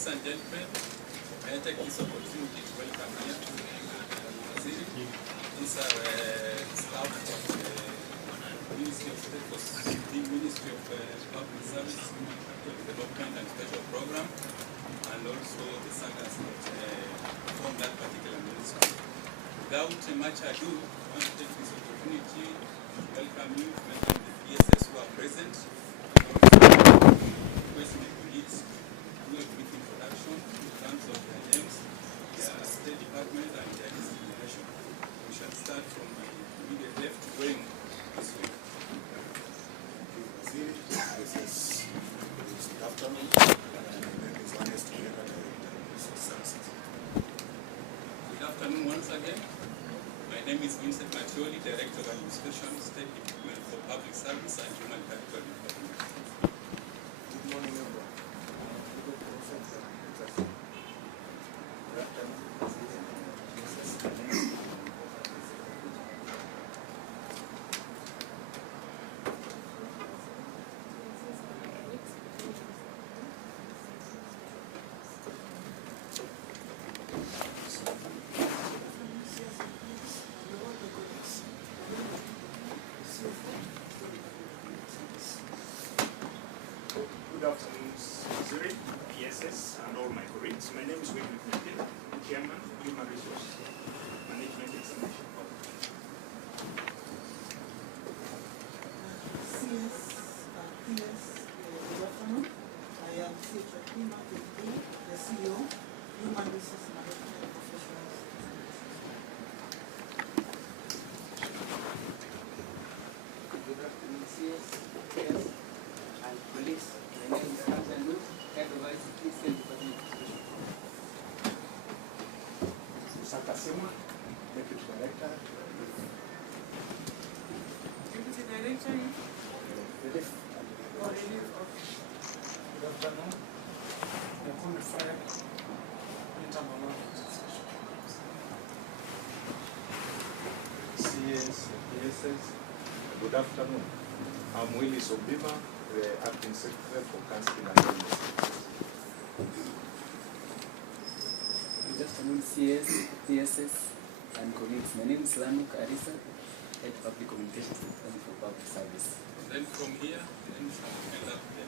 Ladies and gentlemen, I take this opportunity to welcome you to Waziri. These are staff of the Ministry of State for the Ministry of Public Service, Capital Development and Special Program, and also the SAGAs that form that particular ministry. Without much ado, I want to take this opportunity to welcome you, to welcome the PSS who are present, and also request the colleagues to do a brief introduction in terms of their names, their State Department, and their designation. We shall start from my immediate left going this way. Good afternoon. My name is Ernest Muyega, Director of Resource Services. Good afternoon once again. My name is Vincent Matioli, Director of Administration, State Department for Public Service and Human Capital Development. Good morning, everyone. Good afternoon. Good afternoon, Zurich, PSS, and all my colleagues. My name is William Quintin, Chairman, Human Resource Management Examination Board. Good afternoon. I am Chakima Kiki, the CEO, Human Resource Management Professionals. Good afternoon, CS, PS, and police. My name is Hamza Nur, Head of ICT State Department. Santa Sima, Deputy Director. Deputy Director Relief. or Relief Office. Good afternoon. Nakumi Fire, Intermal CS, PSS. Good afternoon. I'm Willis Obima, the Acting Secretary for Counseling and Wellness. Good afternoon, CS, PSS, and colleagues. My name is Lanuk Arisa, Head Public Communications Department for Public Service. Then from here, then and up there.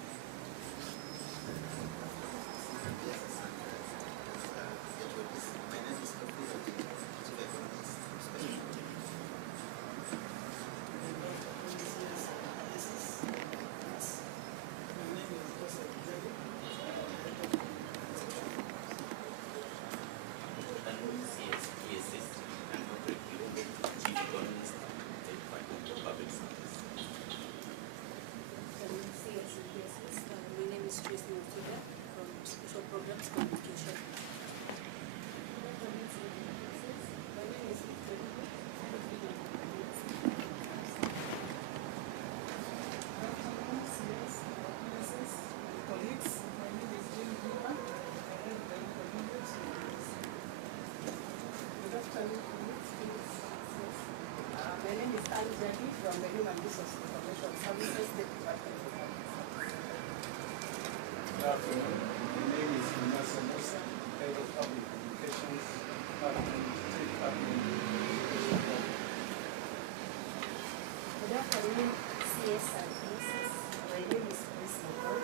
My name is Tracy Otuda from Special Programs Communication. My name is Colleagues, my name is Jim Buba. I head the Intermediate Schools. Good afternoon, colleagues. My name is Ali Jadi from the Human Resource Information Services State Department for Public Service. Good afternoon. My name is Inasa Musa, Head of Public Communications Department, State Department of Education. Good afternoon, CS and PSS. My name is Chris Mokol,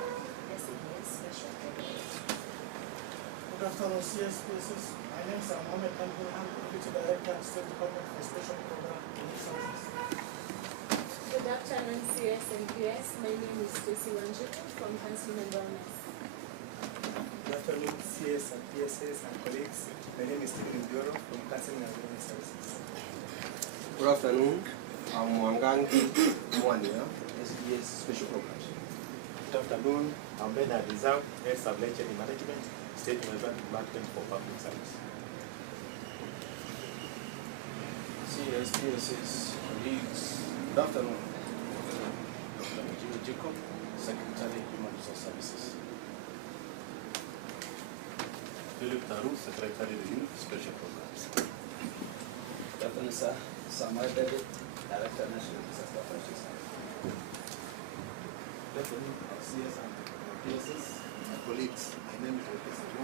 SADS Special Programs. Good afternoon, CSPSS. My name is Mohamed Al-Burhan, Deputy Director, State Department for Special Program Relief Services. Good afternoon, CS and PS. My name is Stacy Wanjiku from Counseling and Wellness. Good afternoon, CS and PSS and colleagues. My name is Stephen Bioro from Counseling and Wellness Services. Good afternoon. I'm Wangangi Mwania, SDS Special Programs. Good afternoon. I'm Bernard Rizal, Head Supply-Chain Management, State Department for Public Service. CS, PSS, colleagues. Good afternoon. Dr. Jimmy Jacob, Secretary, Human Resource Services. Philip Taru, Secretary of the Youth Special Programs. Good afternoon, sir. Samuel David, Director, National Disaster Operations. Good afternoon, CS and PSS, my colleagues. My name is Dr. Samu,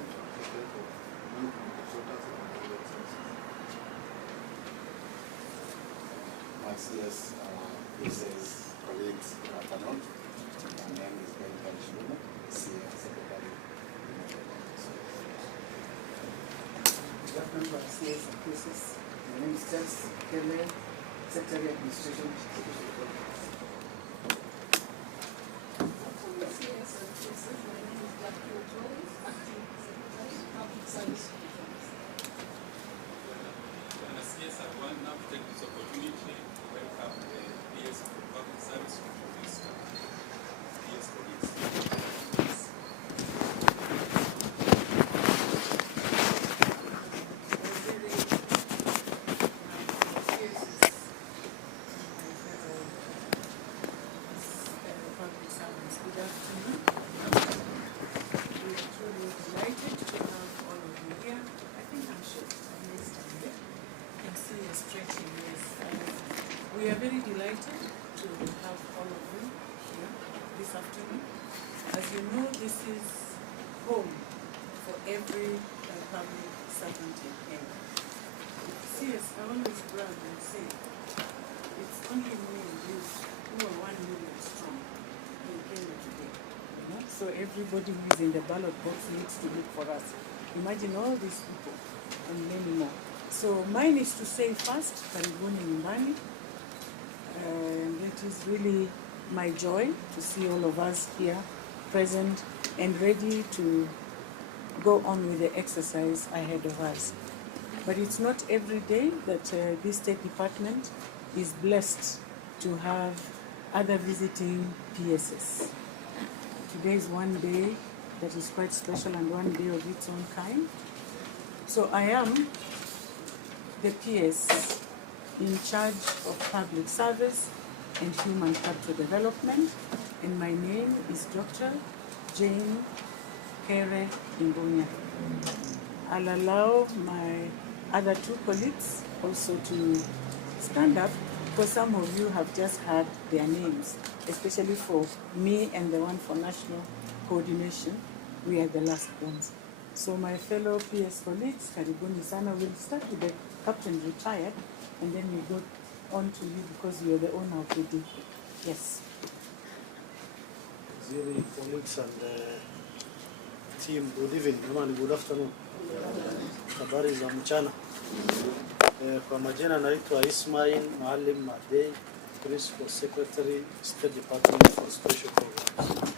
CS, PSS colleagues, good afternoon. My name is Ben Kalishmuno, CS Secretary. Good afternoon to our CS and PSS. My name is Charles Kele, Secretary Administration. Yes, I want now to take this opportunity to welcome the PS for Public Service to this PS colleagues. Public servants, good afternoon. We are truly delighted to have all of you here. I think I'm sure next time here. You can see you're stretching, yes. We are very delighted to have all of you here this afternoon. As you know, this is home for every public servant in Kenya. CS, I always brag and say, it's only me and you who are 1 million strong in Kenya today. You know? So everybody who is in the ballot box needs to look for us. Imagine all these people and many more. So mine is to say first, karibuni nyumbani. And it is really my joy to see all of us here present and ready to go on with the exercise ahead of us. But it's not every day that this State Department is blessed to have other visiting PSS. Today is one day that is quite special and one day of its own kind. So I am the PS in charge of public service and human capital development, and my name is Dr. Jane Kere Imbunya. I'll allow my other two colleagues also to stand up, because some of you have just heard their names, especially for me and the one for national coordination. We are the last ones. So my fellow PS colleagues, karibuni sana. We'll start with the captain retired, and then we go on to you because you're the owner of the day. Yes. Ziri, colleagues and team, good evening, jamani, good afternoon. Habari za mchana. Kwa majina naitwa Ismail Maalim Madei, Principal Secretary, State Department for Special Programs.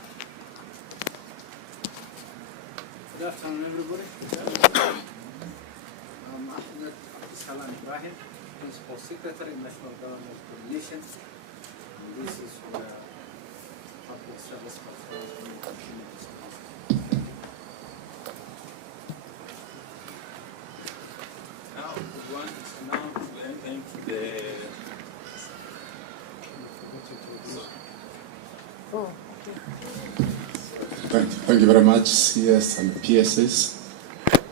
Good afternoon, everybody. I'm Ahmed Abdussalam Ibrahim, Principal Secretary, National Government Coordination. And this is where public service performance will continue to support. Now we want to enter into the Oh, Thank you very much, CS and PSS.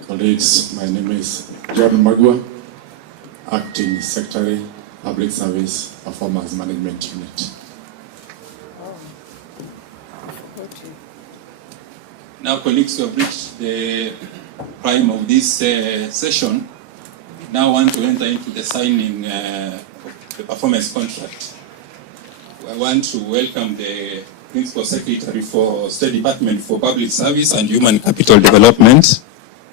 Colleagues, my name is John Magua, Acting Secretary, Public Service Performance Management Unit. Now, colleagues, we have reached the prime of this session. Now want to enter into the signing of the performance contract. I want to welcome the Principal Secretary for State Department for Public Service and Human Capital Development.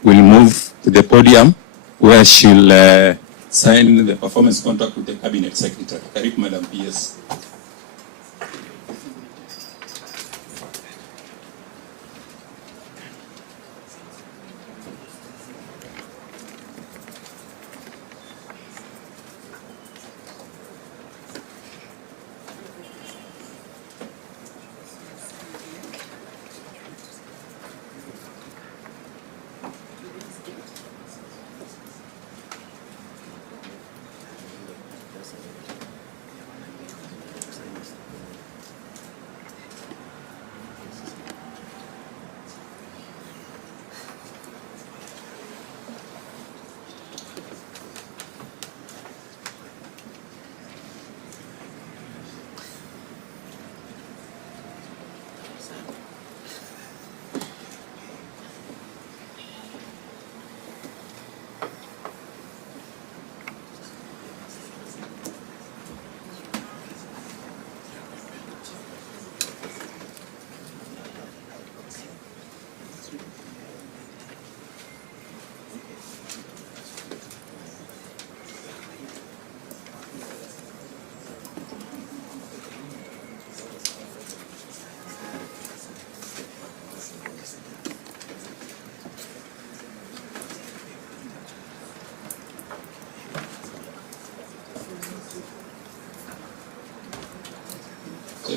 Will move to the podium where she'll sign the performance contract with the Cabinet Secretary. Karibu, Madam PS.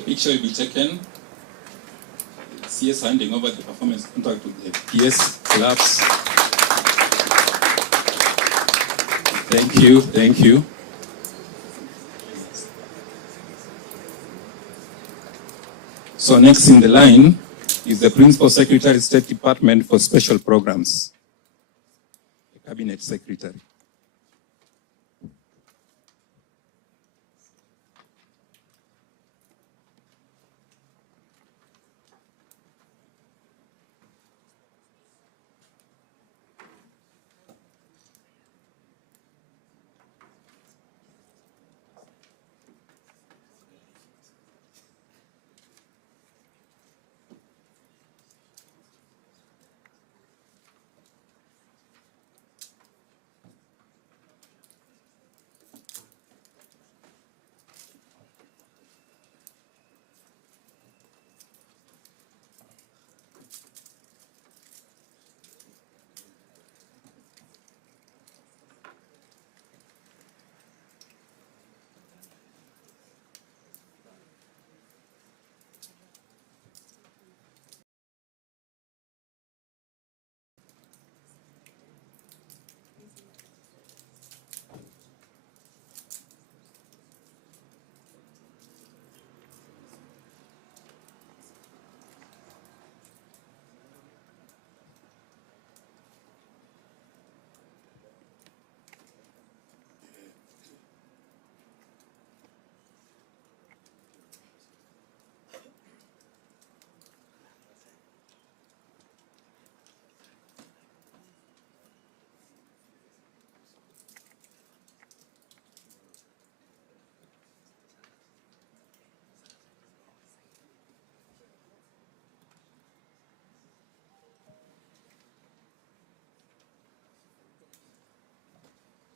picture will be taken. CS handing over the performance contract to the PS clubs. Thank you, thank you. So next in the line is the Principal Secretary, State Department for Special Programs, the Cabinet Secretary.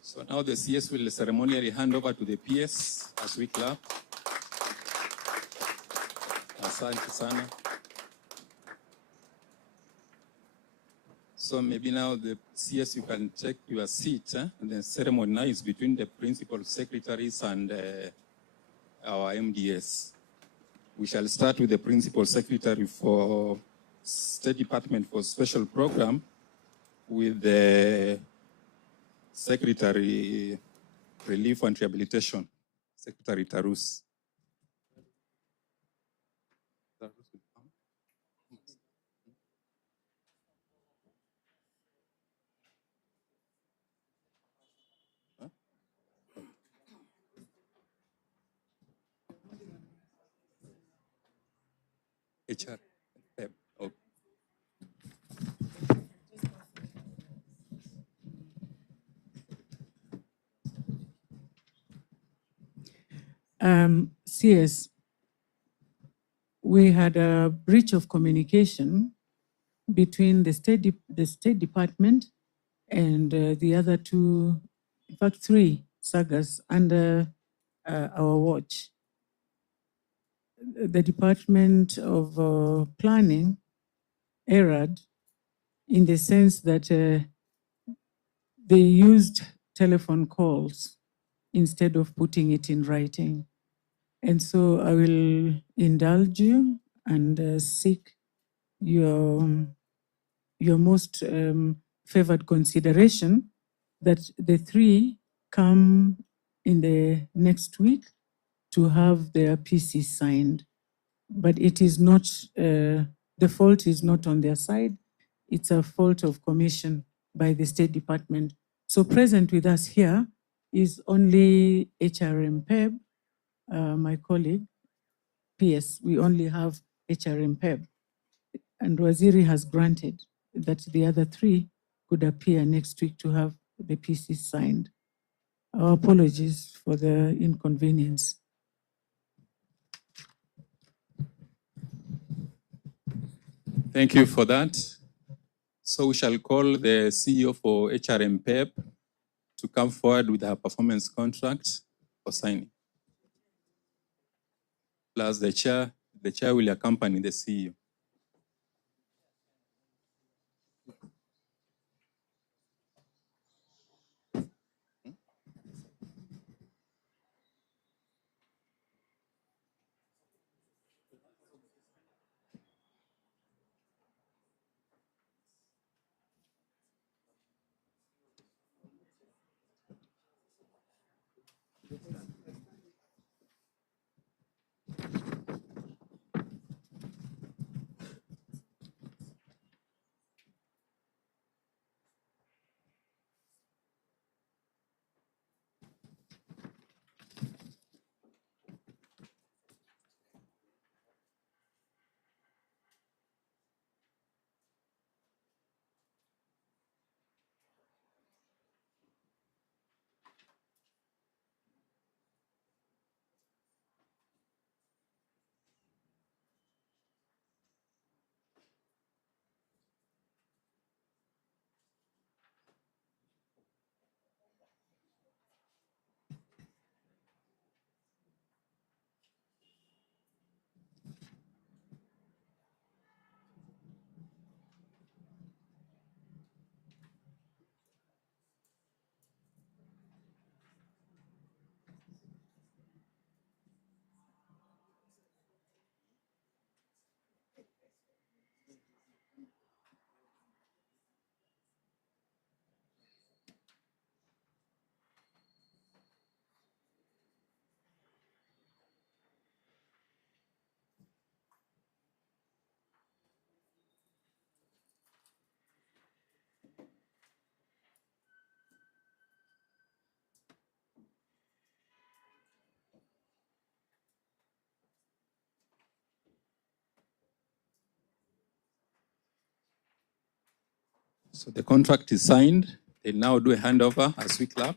So now the CS will ceremonially hand over to the PS as we clap. Asante sana. So maybe now the CS, you can take your seat. And the ceremony now is between the principal secretaries and our MDS. We shall start with the principal secretary for State Department for Special Program with the Secretary Relief and Rehabilitation, Secretary Tarus. HR. Okay. CS, we had a breach of communication between the State Department and the other two, in fact, three sagas under our watch. The Department of Planning erred in the sense that they used telephone calls instead of putting it in writing. And so I will indulge you and seek your most favored consideration that the three come in the next week to have their PC signed. But it is not, the fault is not on their side. It's a fault of commission by the State Department. So present with us here is only HRM PEB, my colleague. PS, we only have HRM PEB. And Waziri has granted that the other three could appear next week to have the PC signed. Our apologies for the inconvenience. Thank you for that. So we shall call the CEO for HRM PEP to come forward with her performance contract for signing. Plus the chair will accompany the CEO. So the contract is signed. They now do a handover as we clap.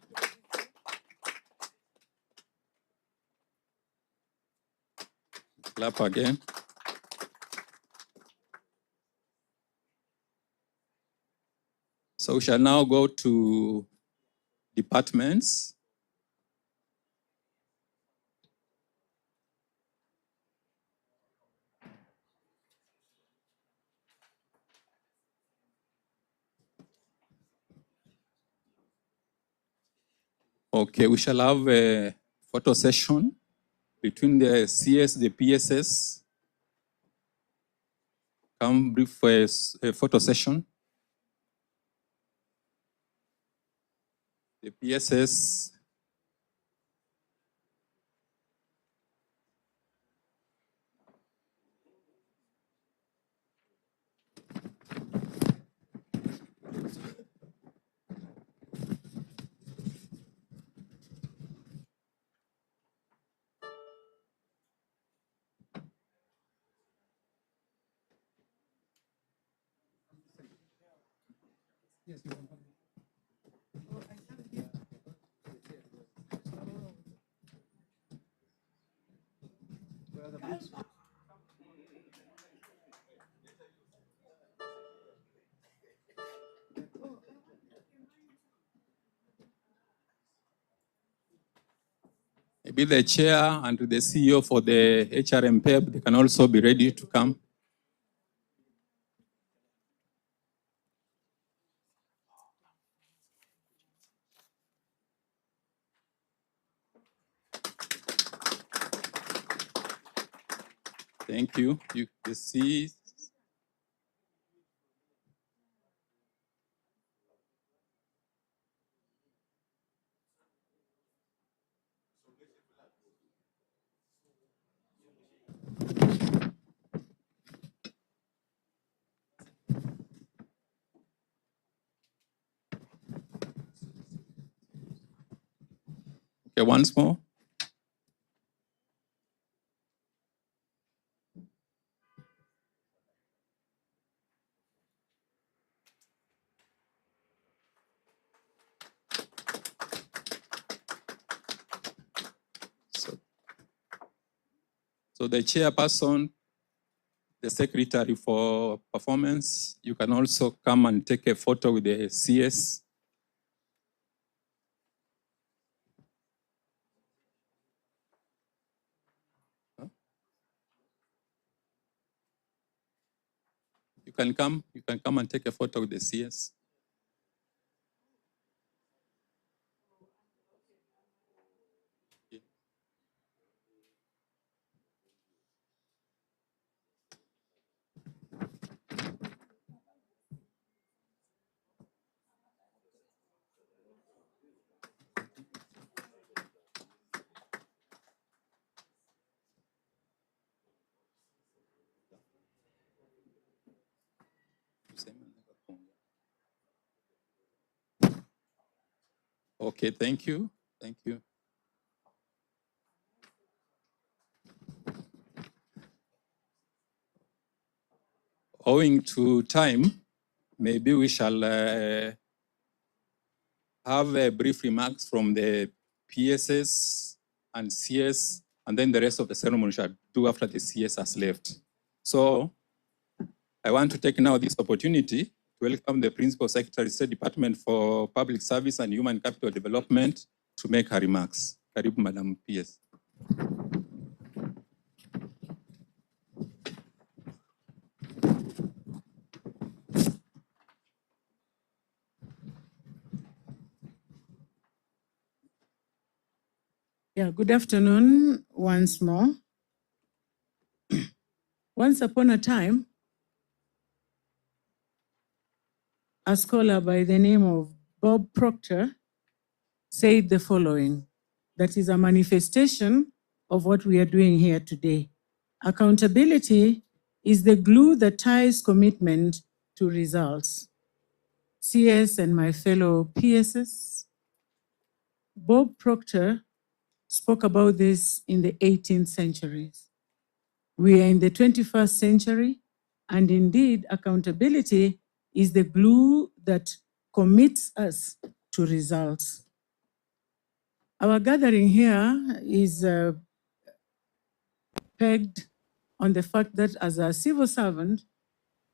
Clap again. So we shall now go to departments. Okay, we shall have a photo session between the CS, the PSS. Come brief for a photo session. The PSS. Maybe the chair and the CEO for the HRMPEB, they can also be ready to come. Thank you. You can see. Okay, once more. So the chairperson, the secretary for performance, you can also come and take a photo with the CS. You can come and take a photo with the CS. Okay, thank you. Thank you. Owing to time, maybe we shall have brief remarks from the PSS and CS, and then the rest of the ceremony shall do after the CS has left. So I want to take now this opportunity to welcome the Principal Secretary, State Department for Public Service and Human Capital Development to make her remarks. Karibu, Madam PS. Yeah, good afternoon once more. Once upon a time, a scholar by the name of Bob Proctor said the following: that is a manifestation of what we are doing here today. Accountability is the glue that ties commitment to results. CS and my fellow PSS, Bob Proctor spoke about this in the 18th centuries. We are in the 21st century, and indeed, accountability is the glue that commits us to results. Our gathering here is pegged on the fact that as a civil servant,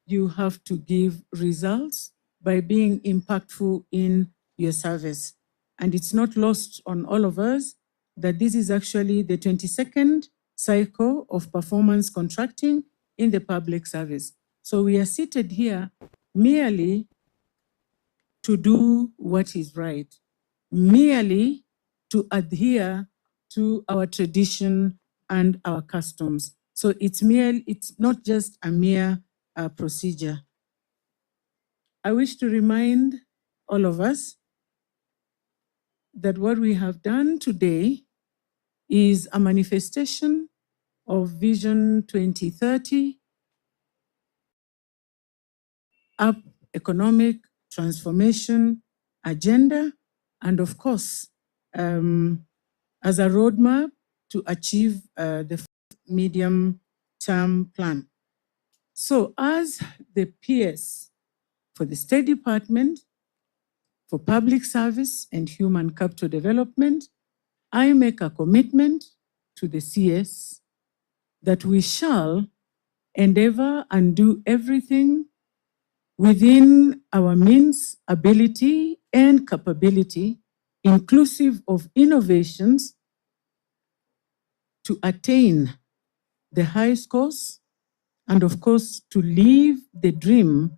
you have to give results by being impactful in your service. And it's not lost on all of us that this is actually the 22nd cycle of performance contracting in the public service. So we are seated here merely to do what is right, merely to adhere to our tradition and our customs. So it's not just a mere procedure. I wish to remind all of us that what we have done today is a manifestation of Vision 2030, up economic transformation agenda, and of course, as a roadmap to achieve the medium-term plan. So as the PS for the State Department for Public Service and Human Capital Development, I make a commitment to the CS that we shall endeavor and do everything within our means, ability, and capability, inclusive of innovations, to attain the high scores and, of course, to live the dream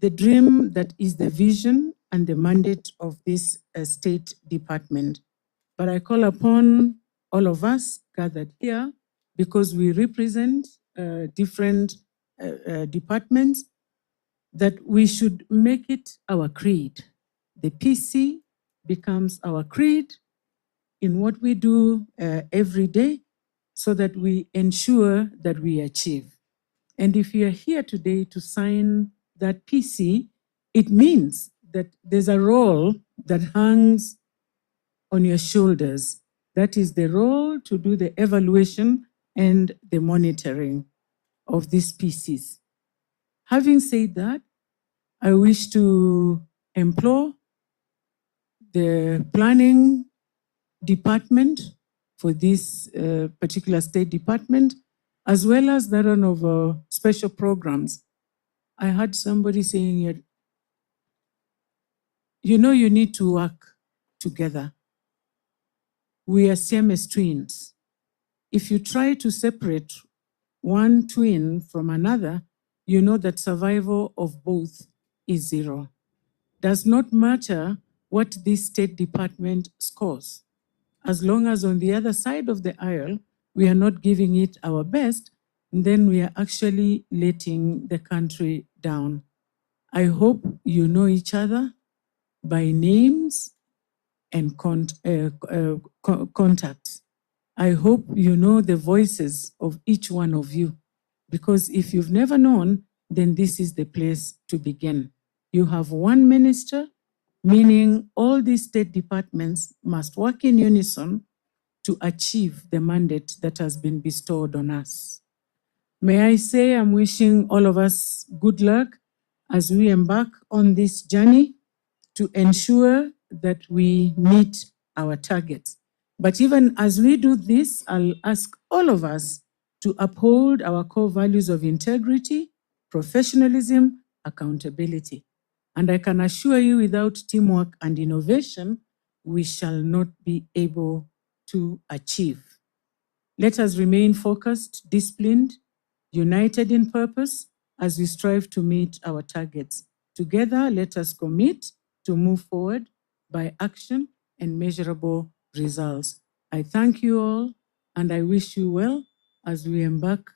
that is the vision and the mandate of this State Department. But I call upon all of us gathered here, because we represent different departments, that we should make it our creed. The PC becomes our creed in what we do every day, so that we ensure that we achieve. And if you are here today to sign that PC, it means that there's a role that hangs on your shoulders. That is the role to do the evaluation and the monitoring of these PCs. Having said that, I wish to implore the planning department for this particular State Department, as well as that one of special programs. I heard somebody saying, you know, you need to work together. We are Siamese twins. If you try to separate one twin from another, you know that survival of both is zero. Does not matter what this State Department scores. As long as on the other side of the aisle, we are not giving it our best, then we are actually letting the country down. I hope you know each other by names and contacts. I hope you know the voices of each one of you, because if you've never known, then this is the place to begin. You have one minister, meaning all these State departments must work in unison to achieve the mandate that has been bestowed on us. May I say I'm wishing all of us good luck as we embark on this journey to ensure that we meet our targets. But even as we do this, I'll ask all of us to uphold our core values of integrity, professionalism, accountability. And I can assure you, without teamwork and innovation, we shall not be able to achieve. Let us remain focused, disciplined, united in purpose as we strive to meet our targets. Together, let us commit to move forward by action and measurable results. I thank you all, and I wish you well as we embark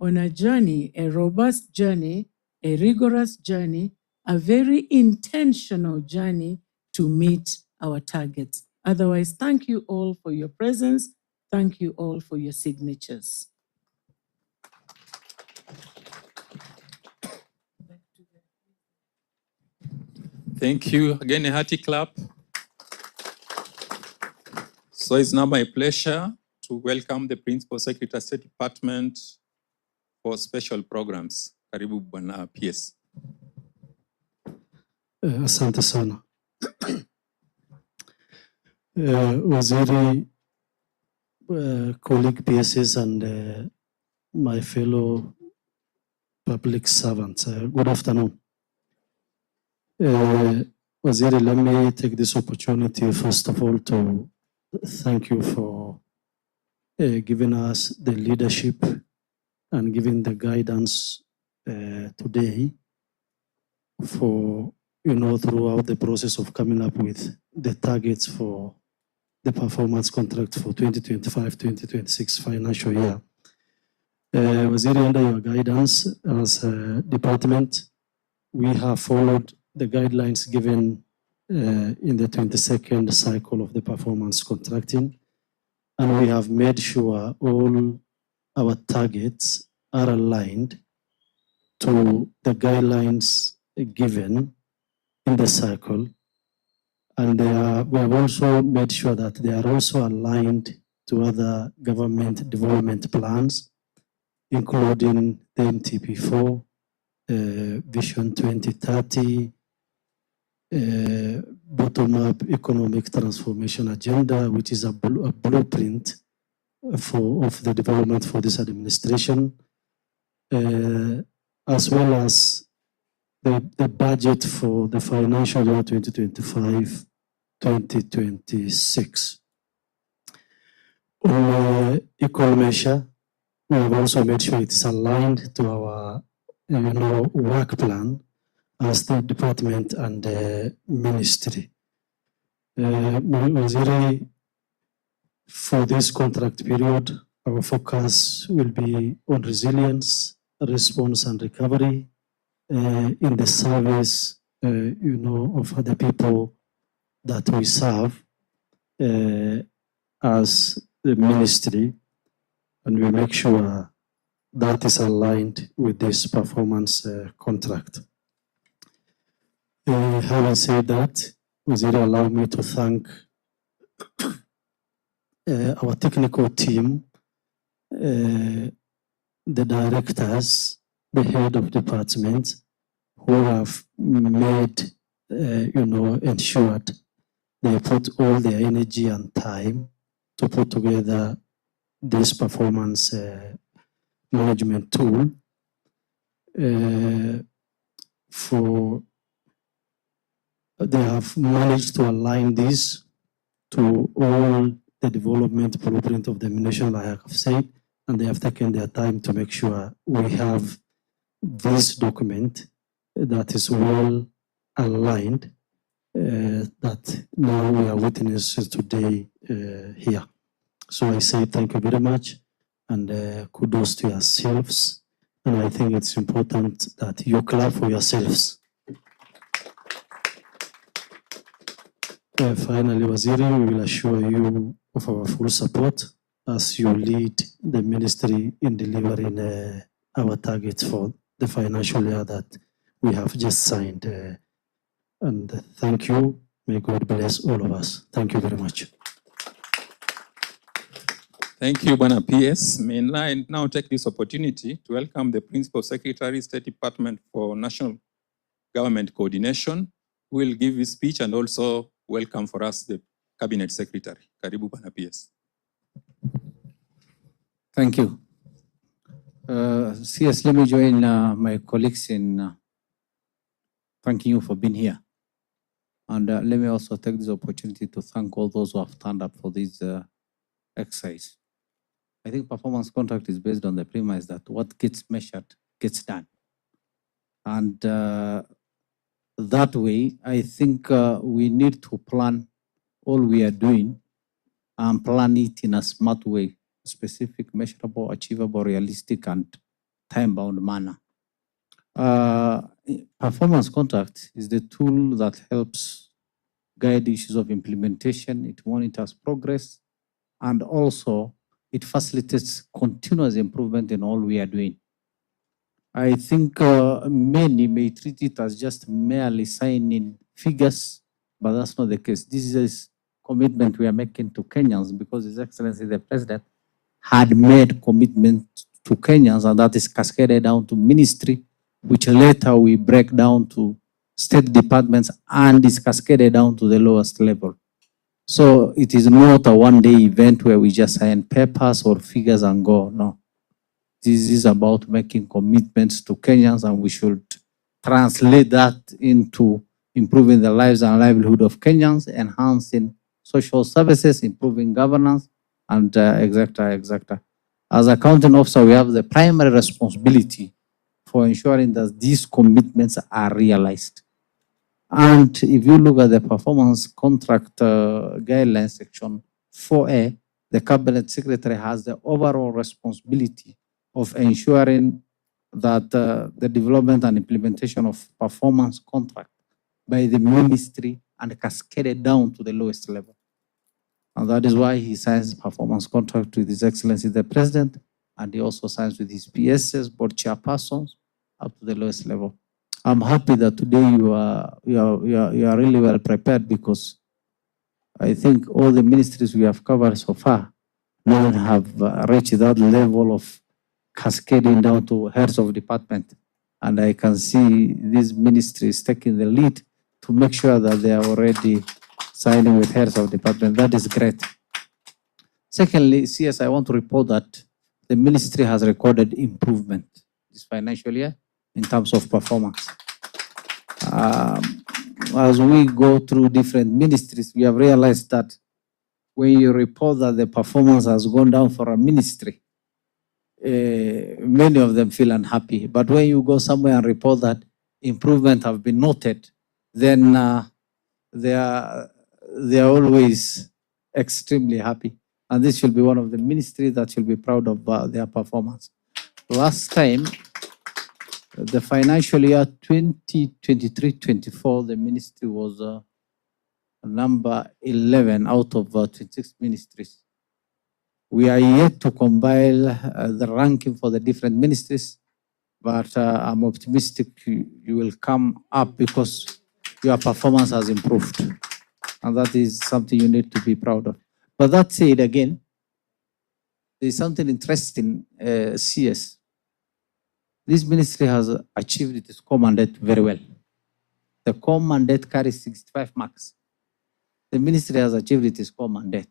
on a journey, a robust journey, a rigorous journey, a very intentional journey to meet our targets. Otherwise, thank you all for your presence. Thank you all for your signatures. Thank you. Again, a hearty clap. So it's now my pleasure to welcome the Principal Secretary, State Department for Special Programs. Karibu Bwana PS. Asante sana. Waziri, colleague PSS and my fellow public servants, good afternoon. Waziri, let me take this opportunity first of all to thank you for giving us the leadership and giving the guidance today for, throughout the process of coming up with the targets for the performance contract for 2025-2026 financial year. Waziri, under your guidance as a department, we have followed the guidelines given in the 22nd cycle of the performance contracting, and we have made sure all our targets are aligned to the guidelines given in the cycle. And we have also made sure that they are also aligned to other government development plans, including the MTP4, Vision 2030, bottom-up economic transformation agenda, which is a blueprint of the development for this administration, as well as the budget for the financial year 2025-2026. On equal measure, we have also made sure it is aligned to our work plan as the department and the ministry. Waziri, for this contract period, our focus will be on resilience, response and recovery in the service, of the people that we serve as the ministry, and we make sure that is aligned with this performance contract. Having said that, Waziri, allow me to thank our technical team, the directors, the head of department, who have made, ensured they put all their energy and time to put together this performance management tool. They have managed to align this to all the development blueprint of the nation, like I've said, and they have taken their time to make sure we have this document that is well aligned, that now we are witnessing today here. So I say thank you very much, and kudos to yourselves. And I think it's important that you clap for yourselves. Finally, Waziri, we will assure you of our full support as you lead the ministry in delivering our targets for the financial year that we have just signed. And thank you. May God bless all of us. Thank you very much. Thank you, Bwana PS. May I now take this opportunity to welcome the Principal Secretary, State Department for National Government Coordination, who will give his speech and also welcome for us the Cabinet Secretary. Karibu, Bwana PS. Thank you. CS, let me join my colleagues in thanking you for being here. And let me also take this opportunity to thank all those who have turned up for this exercise. I think performance contract is based on the premise that what gets measured gets done. And that way, I think we need to plan all we are doing and plan it in a smart way, specific, measurable, achievable, realistic, and time-bound manner. Performance contract is the tool that helps guide issues of implementation. It monitors progress, and also it facilitates continuous improvement in all we are doing. I think many may treat it as just merely signing figures, but that's not the case. This is a commitment we are making to Kenyans because His Excellency the President had made commitment to Kenyans, and that is cascaded down to ministry, which later we break down to state departments and is cascaded down to the lowest level. So it is not a one-day event where we just sign papers or figures and go. No. This is about making commitments to Kenyans, and we should translate that into improving the lives and livelihood of Kenyans, enhancing social services, improving governance, and etc. As a accounting officer, we have the primary responsibility for ensuring that these commitments are realized. And if you look at the performance contract guidelines section 4A, the cabinet secretary has the overall responsibility of ensuring that the development and implementation of performance contract by the ministry and cascaded down to the lowest level. And that is why he signs performance contract with His Excellency the President, and he also signs with his PSs, board chairpersons, up to the lowest level. I'm happy that today you are really well prepared, because I think all the ministries we have covered so far, no one have reached that level of cascading down to heads of department. And I can see these ministries taking the lead to make sure that they are already signing with heads of department. That is great. Secondly, CS, I want to report that the ministry has recorded improvement this financial year in terms of performance. As we go through different ministries, we have realized that when you report that the performance has gone down for a ministry, many of them feel unhappy. But when you go somewhere and report that improvement have been noted, then they are always extremely happy. And this should be one of the ministries that should be proud of their performance. Last time, the financial year 2023-24, the ministry was number 11 out of 26 ministries. We are yet to compile the ranking for the different ministries, but I'm optimistic you will come up because your performance has improved. And that is something you need to be proud of. But that said, again, there's something interesting, CS. This ministry has achieved its core mandate very well. The core mandate carries 65 marks. The ministry has achieved its core mandate.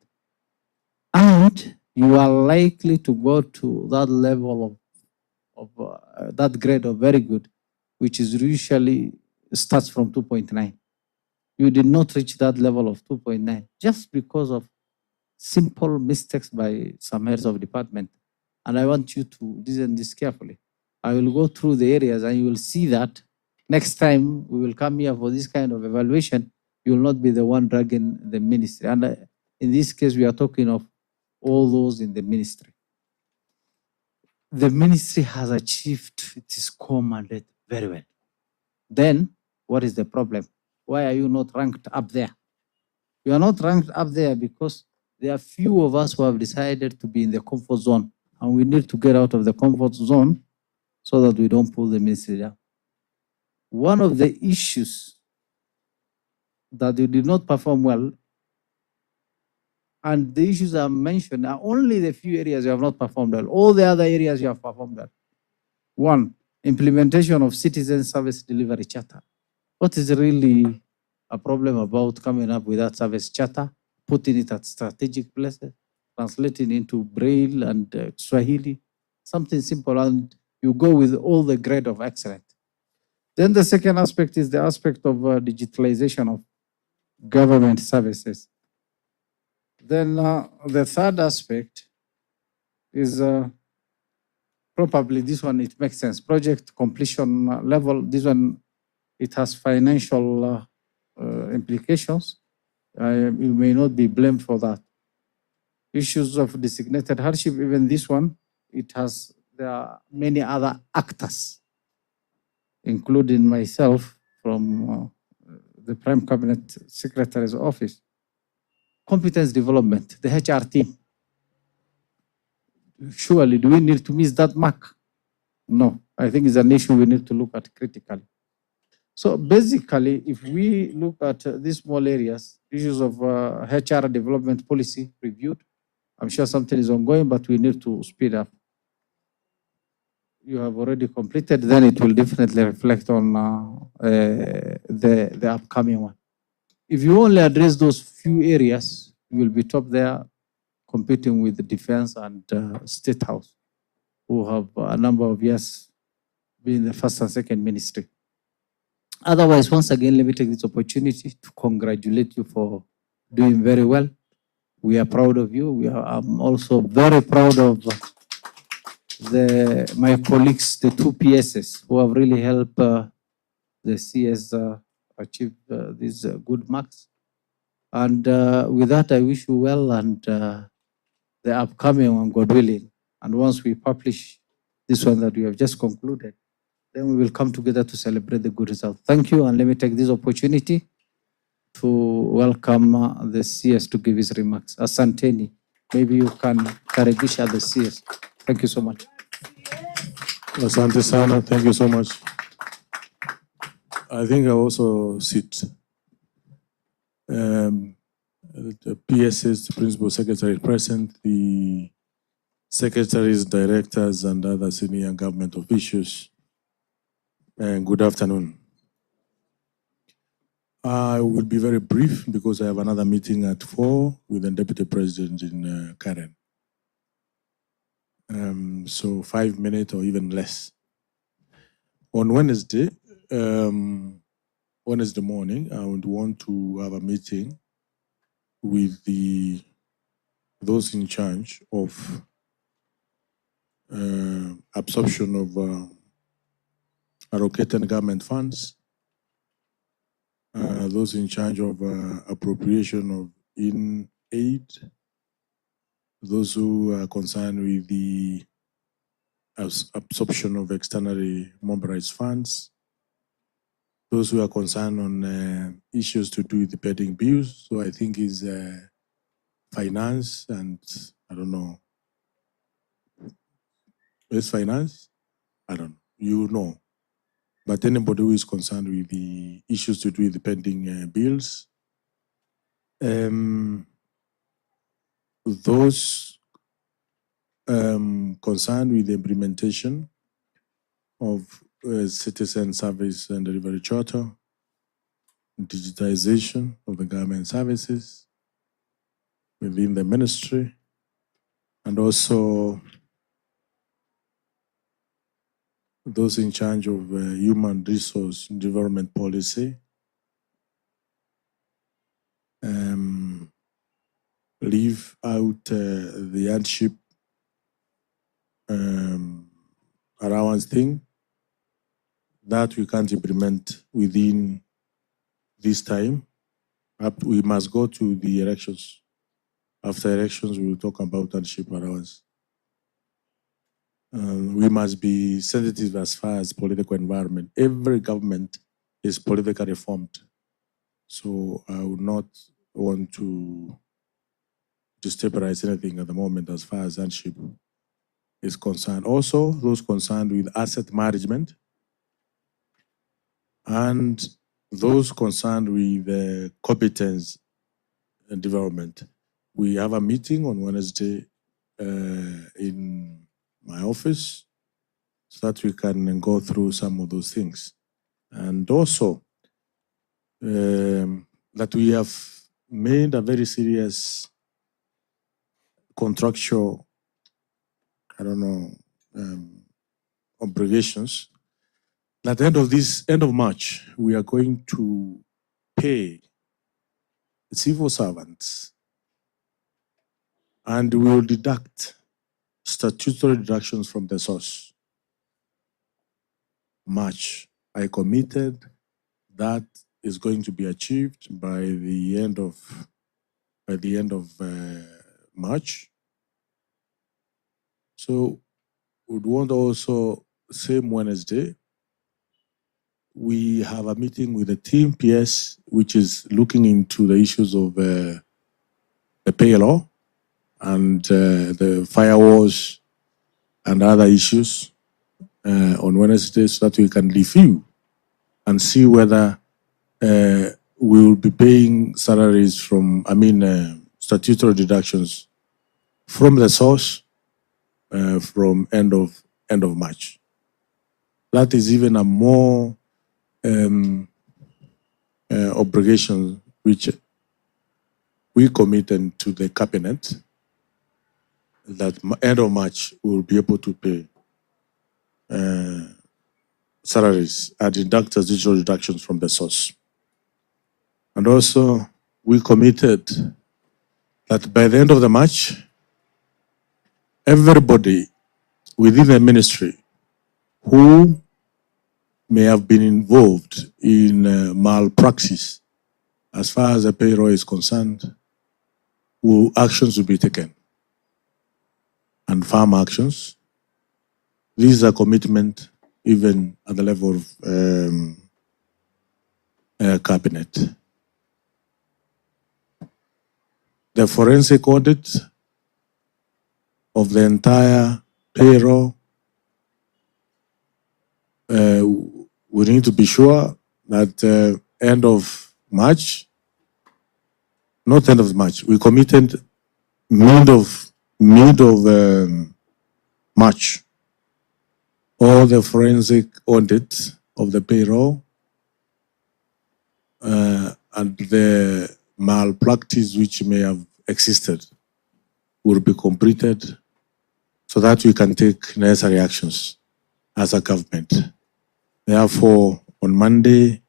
And you are likely to go to that level of that grade of very good, which is usually starts from 2.9. You did not reach that level of 2.9 just because of simple mistakes by some heads of department. And I want you to listen this carefully. I will go through the areas and you will see that next time we will come here for this kind of evaluation, you will not be the one dragging the ministry. And in this case, we are talking of all those in the ministry. The ministry has achieved its core mandate very well. Then, what is the problem? Why are you not ranked up there? You are not ranked up there because there are few of us who have decided to be in the comfort zone, and we need to get out of the comfort zone so that we don't pull the ministry down. One of the issues that you did not perform well, and the issues I mentioned are only the few areas you have not performed well. All the other areas you have performed well. One, implementation of citizen service delivery charter. What is really a problem about coming up with that service charter, putting it at strategic places, translating into Braille and Swahili, something simple, and you go with all the grade of excellence. Then the second aspect is the aspect of digitalization of government services. Then the third aspect is probably this one, it makes sense. Project completion level, this one, it has financial implications. You may not be blamed for that. Issues of designated hardship, even this one, there are many other actors, including myself from the Prime Cabinet Secretary's office. Competence development, the HR team. Surely, do we need to miss that mark? No, I think it's an issue we need to look at critically. So basically, if we look at these small areas, issues of HR development policy reviewed, I'm sure something is ongoing, but we need to speed up. you have already completed, then it will definitely reflect on the upcoming one. If you only address those few areas, you will be top there competing with the defense and state house, who have a number of years been the first and second ministry. Otherwise, once again, let me take this opportunity to congratulate you for doing very well. We are proud of you. I'm also very proud of my colleagues, the two PSs, who have really helped the CS achieve these good marks. And with that, I wish you well and the upcoming one, God willing. And once we publish this one that we have just concluded, then we will come together to celebrate the good result. Thank you, and let me take this opportunity to welcome the CS to give his remarks. Asanteni, maybe you can karibisha the CS. Thank you so much. Asante sana, thank you so much. I think I also sit. The PSS, the Principal Secretary present, the secretaries, directors, and other senior government officials. And good afternoon. I will be very brief because I have another meeting at 4 with the Deputy President in Karen. So 5 minutes or even less. On Wednesday morning, I would want to have a meeting with those in charge of absorption of allocated government funds, those in charge of appropriation of in-aid, those who are concerned with the absorption of externally mobilized funds, those who are concerned on issues to do with the pending bills. So I think is finance and I don't know. Is finance? I don't know. You know. But anybody who is concerned with the issues to do with the pending bills, those concerned with the implementation of citizen service and delivery charter, digitization of the government services within the ministry, and also those in charge of human resource development policy, leave out the hardship allowance thing that we can't implement within this time. We must go to the elections. After elections, we will talk about hardship allowance. We must be sensitive as far as political environment. Every government is politically formed. So I would not want to destabilize anything at the moment as far as hardship is concerned. Also, those concerned with asset management and those concerned with competence and development. We have a meeting on Wednesday in my office so that we can go through some of those things. And also that we have made a very serious contractual, obligations. At the end of March, we are going to pay civil servants and we will deduct statutory deductions from the source. March, I committed that is going to be achieved by the end of March. So we'd want also, same Wednesday, we have a meeting with the team PS, which is looking into the issues of the PLO and the firewalls and other issues on Wednesday so that we can review and see whether we will be paying salaries from, statutory deductions from the source from end of March. That is even a more obligation which we committed to the cabinet that end of March we will be able to pay salaries and deduct digital deductions from the source. And also we committed that by the end of the March, everybody within the ministry who may have been involved in malpractice as far as the payroll is concerned, actions will be taken. And firm actions. This is a commitment even at the level of cabinet. The forensic audit of the entire payroll, we need to be sure that end of March, not end of March, we committed mid of March, all the forensic audit of the payroll and the malpractice which may have existed will be completed so that we can take necessary actions as a government. Therefore, on Monday,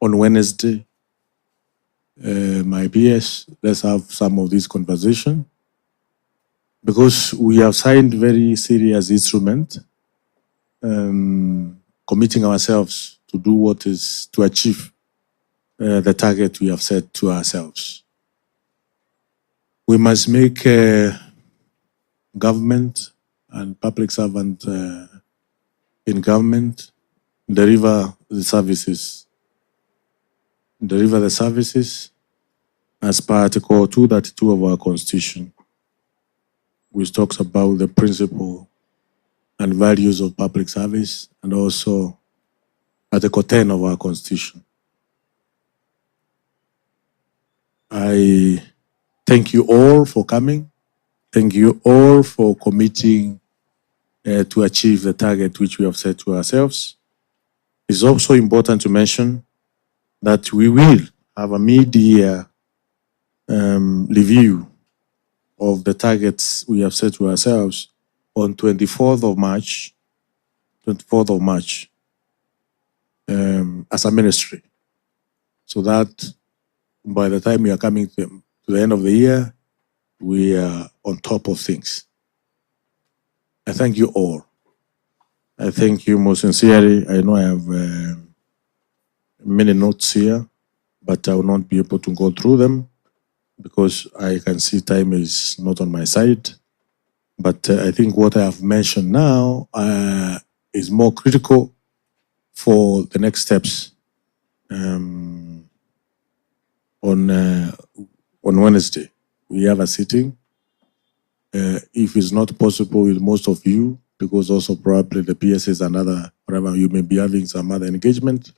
on Wednesday, my PS, let's have some of this conversation because we have signed very serious instrument, committing ourselves to do what is to achieve the target we have set to ourselves. We must make government and public servant in government deliver the services as per Article 232 of our Constitution, which talks about the principle and values of public service, and also Article 10 of our Constitution. I thank you all for coming. Thank you all for committing to achieve the target which we have set to ourselves. It's also important to mention that we will have a mid-year review of the targets we have set to ourselves on 24th of March, as a ministry, so that by the time we are coming to the end of the year, we are on top of things. I thank you all. I thank you most sincerely. I know I have many notes here, but I will not be able to go through them because I can see time is not on my side. But I think what I have mentioned now is more critical for the next steps on Wednesday. We have a sitting. If it's not possible with most of you, because also probably the PSS and other, you may be having some other engagement,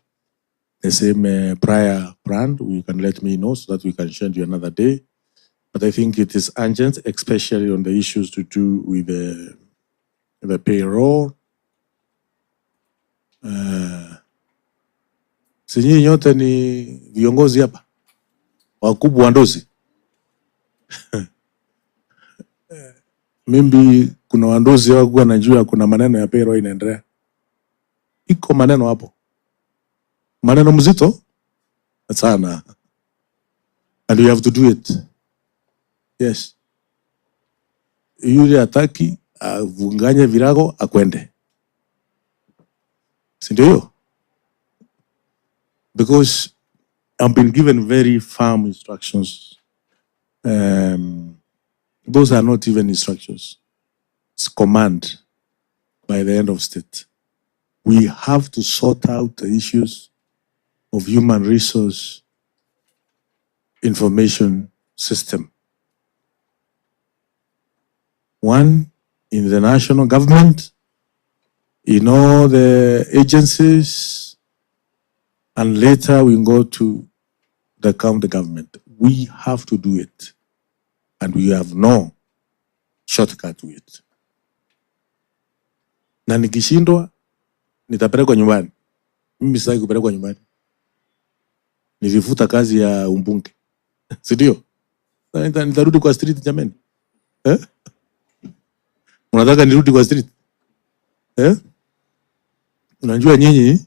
the same prior plan, you can let me know so that we can schedule another day. But I think it is urgent, especially on the issues to do with the payroll. Sinyi nyote ni viongozi hapa wakubwa wandozi. Mimi kuna wandozi wako wanajua kuna maneno ya payroll inaendelea. Iko maneno hapo. Maneno mzito sana. And you have to do it. Yes. Yule ataki avunganye virago akwende. Si ndio? Because I've been given very firm instructions. Those are not even instructions. It's command by the end of state. We have to sort out the issues of human resource information system. One, in the national government, in all the agencies, and later we go to the county government. We have to do it. And we have no shortcut to it. Na nikishindwa, nitapelekwa nyumbani. Mimi sitaki kupelekwa nyumbani. Nilifuta kazi ya umbunge. Si ndio? Nitarudi kwa street jamani. Unataka nirudi kwa street? Unajua nyinyi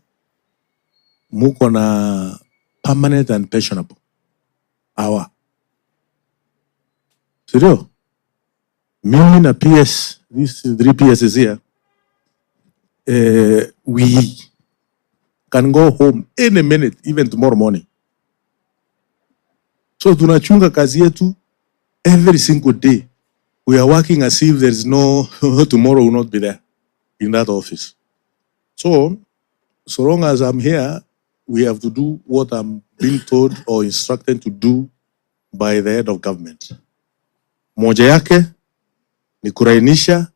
muko na permanent and pensionable. Hawa. Si ndio? Mimi na PS, these 3 PSs here, we can go home any minute, even tomorrow morning. So tunachunga kazi yetu every single day. We are working as if there is no tomorrow will not be there in that office. So long as I'm here, we have to do what I'm being told or instructed to do by the head of government. Moja yake ni kurainisha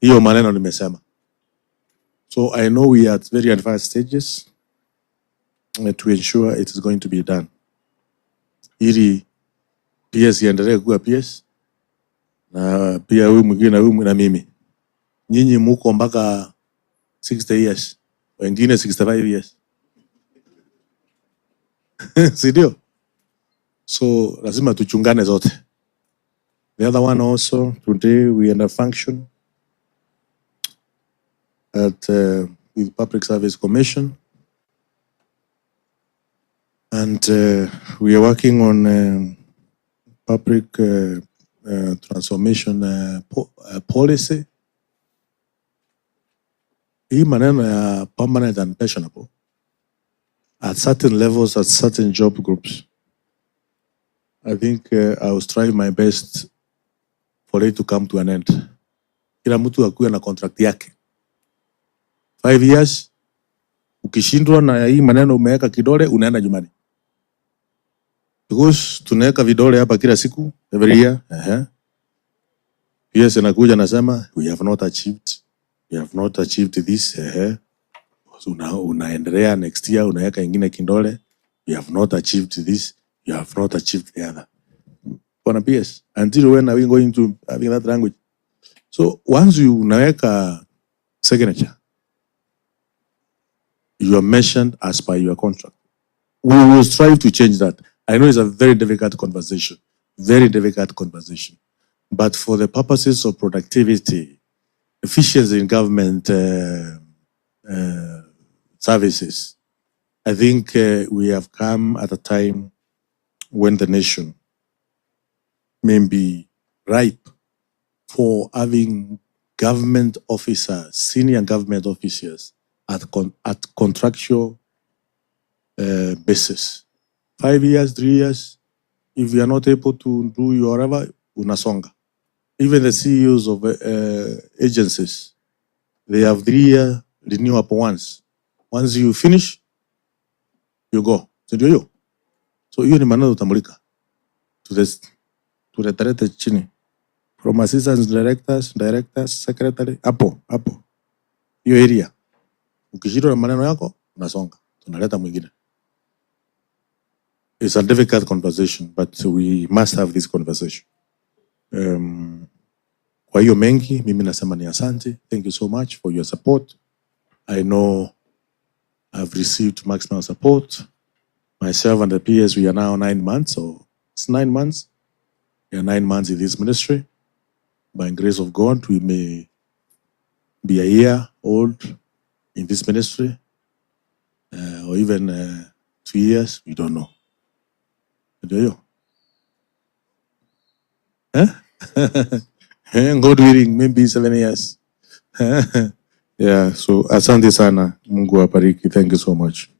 hiyo maneno nimesema. So I know we are at very advanced stages to ensure it is going to be done. Ili PS iendelee kuwa PS na pia huyu mwingine na huyu na mimi. Nyinyi muko mpaka 60 years, wengine 65 years. Sidio? So lazima tuchungane zote. The other one also, today we are in a function at with Public Service Commission, and we are working on public transformation policy. Hii maneno ya permanent and pensionable at certain levels, at certain job groups. I think I will strive my best for it to come to an end. Kila mtu akuwe na contract yake. 5 years, ukishindwa na hii maneno umeweka kidole, unaenda nyumbani. Because tunaweka vidole hapa kila siku, every year. Yes, anakuja nasema, we have not achieved this. Unaendelea next year, unaweka ingine kidole, we have not achieved this, you have not achieved the other. Bwana PS, until when are we going to having that language? So once you unaweka signature, you are mentioned as per your contract. We will strive to change that. I know it's a very difficult conversation, but for the purposes of productivity, efficiency in government services, I think we have come at a time when the nation may be ripe for having government officers, senior government officers at contractual basis. 5 years, 3 years, if you are not able to do your whatever, unasonga. Even the CEOs of agencies, they have 3-year renewable once. Once you finish, you go. So hiyo ni maneno utamulika to the director chini, from assistant directors, secretary, hapo hiyo area. Ukishindwa na maneno yako unasonga, tunaleta mwingine. It's a difficult conversation, but we must have this conversation. Kwa hiyo mengi, mimi nasema ni asante. Thank you so much for your support. I know I've received maximum support. Myself and the PS, we are now 9 months, so it's 9 months. We are 9 months in this ministry. By the grace of God, we may be a year old in this ministry, or even 2 years, we don't know. Do you? God willing, maybe 7 years. Yeah, so asante sana. Mungu awabariki. Thank you so much.